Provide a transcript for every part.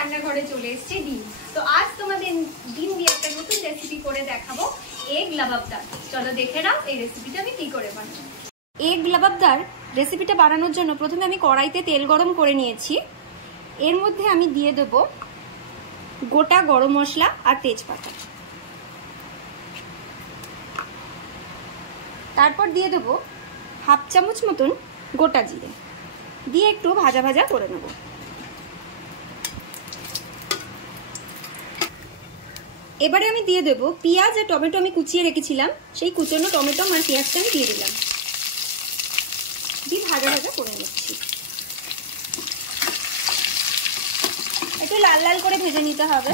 রান্নাঘরে চলে এসেছি ডিম। তো আজ তোমাদের ডিম দিয়ে একটা নতুন রেসিপি করে দেখাবো, এগ লাবাবদার। চলো দেখে নাও এই রেসিপিটা আমি কি করে বানাবো। এগ লাবাবদার রেসিপিটা বানানোর জন্য প্রথমে আমি কড়াইতে তেল গরম করে নিয়েছি। এর মধ্যে আমি দিয়ে দেব গোটা গরম মশলা আর তেজপাতা, তারপর দিয়ে দেব হাফ চামচ মতন গোটা জিরে, দিয়ে একটু ভাজা ভাজা করে নেব। এবারে আমি দিয়ে দেব পেঁয়াজ আর টমেটো, আমি কুচিয়ে রেখেছিলাম সেই কুচানো টমেটো আর পেঁয়াজটা আমি দিয়ে দিলাম, দিয়ে ভাজা ভাজা করে নিচ্ছি। একটু লাল লাল করে ভেজে নিতে হবে।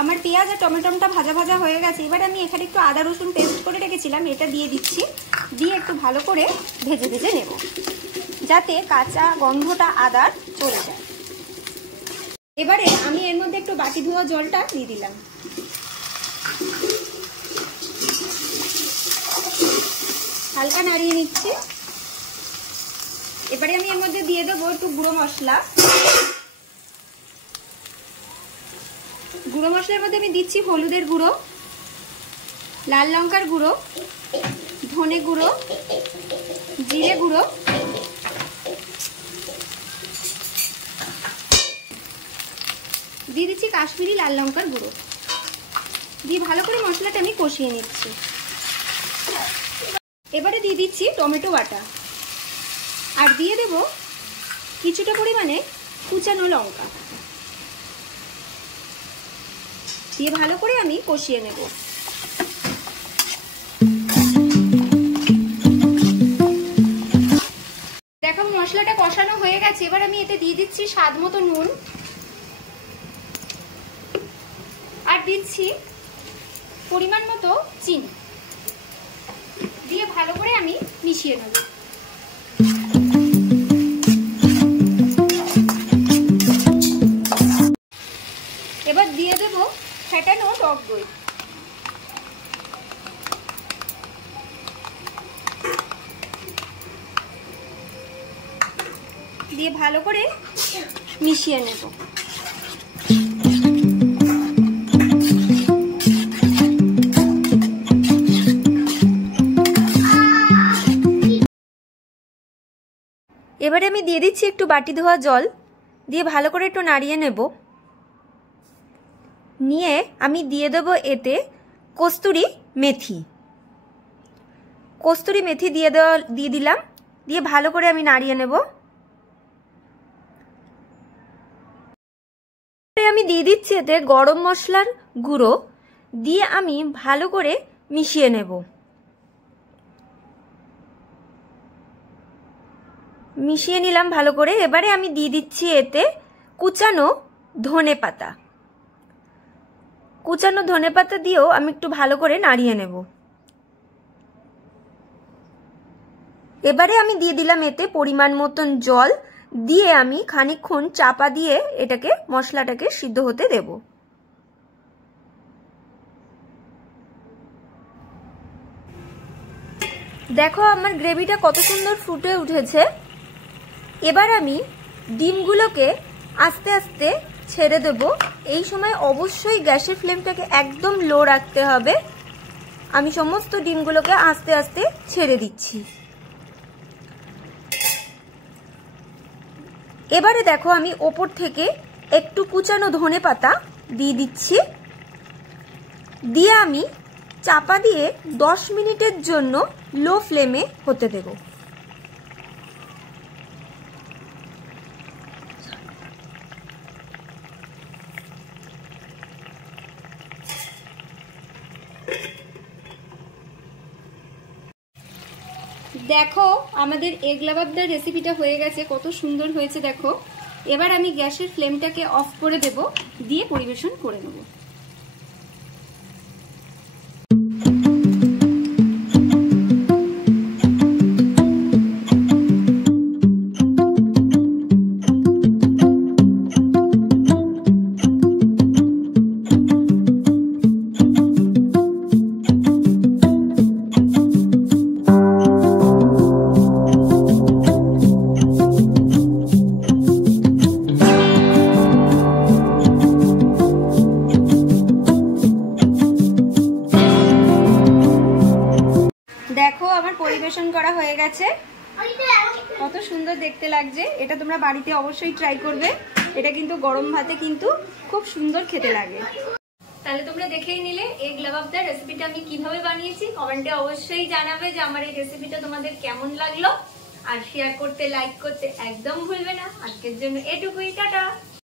আমার পেঁয়াজ আর টমেটোটা ভাজা ভাজা হয়ে গেছে। এবার আমি এখানে একটু আদা রসুন পেস্ট করে রেখেছিলাম, এটা দিয়ে দিচ্ছি, দিয়ে একটু ভালো করে ভেজে ভেজে নেব যাতে কাঁচা গন্ধটা আদার চলে যায়। এবারে আমি এর মধ্যে একটু বাটি ধোয়া জলটা দিয়ে দিলাম, হালকা নাড়িয়ে নিচ্ছি। এবারে আমি এর মধ্যে দিয়ে দেবো একটু গুঁড়ো মশলা। গুঁড়ো মশলার মধ্যে আমি দিচ্ছি হলুদের গুঁড়ো, লাল লঙ্কার গুঁড়ো, ধনে গুঁড়ো, জিরে গুঁড়ো, দিয়ে দিচ্ছি কাশ্মীরি লাল লঙ্কার গুঁড়ো, দিয়ে ভালো করে মশলাটা আমি কষিয়ে নিচ্ছি। এবারে দিয়ে দিচ্ছি টমেটো বাটা, আর দিয়ে দেব কিছুটা পরিমাণে কুচানো লঙ্কা, দিয়ে ভালো করে আমি কষিয়ে নেব। দেখো মশলাটা কষানো হয়ে গেছে। এবার আমি এতে দিয়ে দিচ্ছি স্বাদ মতো নুন, আর দিচ্ছি পরিমাণ মতো চিনি, দিয়ে ভালো করে আমি মিশিয়ে নেব। এবার দিয়ে দেব ফেটানো টক দই, দিয়ে ভালো করে মিশিয়ে নেব। এবারে আমি দিয়ে দিচ্ছি একটু বাটি ধোয়া জল, দিয়ে ভালো করে একটু নাড়িয়ে নেব। নিয়ে আমি দিয়ে দেব এতে কস্তুরি মেথি। কস্তুরি মেথি দিয়ে দিলাম, দিয়ে ভালো করে আমি নাড়িয়ে নেব। আমি দিয়ে দিচ্ছি এতে গরম মশলার গুঁড়ো, দিয়ে আমি ভালো করে মিশিয়ে নেব। মিশিয়ে নিলাম ভালো করে। এবারে আমি দিয়ে দিচ্ছি এতে কুচানো ধনে পাতা। কুচানো ধনে পাতা দিয়েও আমি একটু ভালো করে নাড়িয়ে নেব। এবারে আমি দিয়ে দিলাম এতে পরিমাণ মতন জল, দিয়ে আমি খানিকক্ষণ চাপা দিয়ে এটাকে মশলাটাকে সিদ্ধ হতে দেব। দেখো আমার গ্রেভিটা কত সুন্দর ফুটে উঠেছে। এবার আমি ডিমগুলোকে আস্তে আস্তে ছেড়ে দেব। এই সময় অবশ্যই গ্যাসের ফ্লেমটাকে একদম লো রাখতে হবে। আমি সমস্ত ডিমগুলোকে আস্তে আস্তে ছেড়ে দিচ্ছি। এবারে দেখো আমি ওপর থেকে একটু কুচানো ধনে পাতা দিয়ে দিচ্ছি, দিয়ে আমি চাপা দিয়ে 10 মিনিটের জন্য লো ফ্লেমে হতে দেব। দেখো আমাদের এগ লাবাবদার রেসিপিটা হয়ে গেছে, কত সুন্দর হয়েছে দেখো। এবার আমি গ্যাসের ফ্লেমটাকে অফ করে দেব, দিয়ে পরিবেশন করে নেব। পরিবেশন করা হয়ে গেছে। কত সুন্দর দেখতে লাগছে। এটা তোমরা বাড়িতে অবশ্যই ট্রাই করবে। এটা কিন্তু গরম ভাতে কিন্তু খুব সুন্দর খেতে লাগে। তাহলে তোমরা দেখেই নিলে এগ লাবাবদার রেসিপিটা আমি কিভাবে বানিয়েছি। কমেন্টে অবশ্যই জানাবে যে আমার এই রেসিপিটা তোমাদের কেমন লাগলো। আর শেয়ার করতে, লাইক করতে একদম ভুলবে না। আজকের জন্য এটুকুই, টাটা।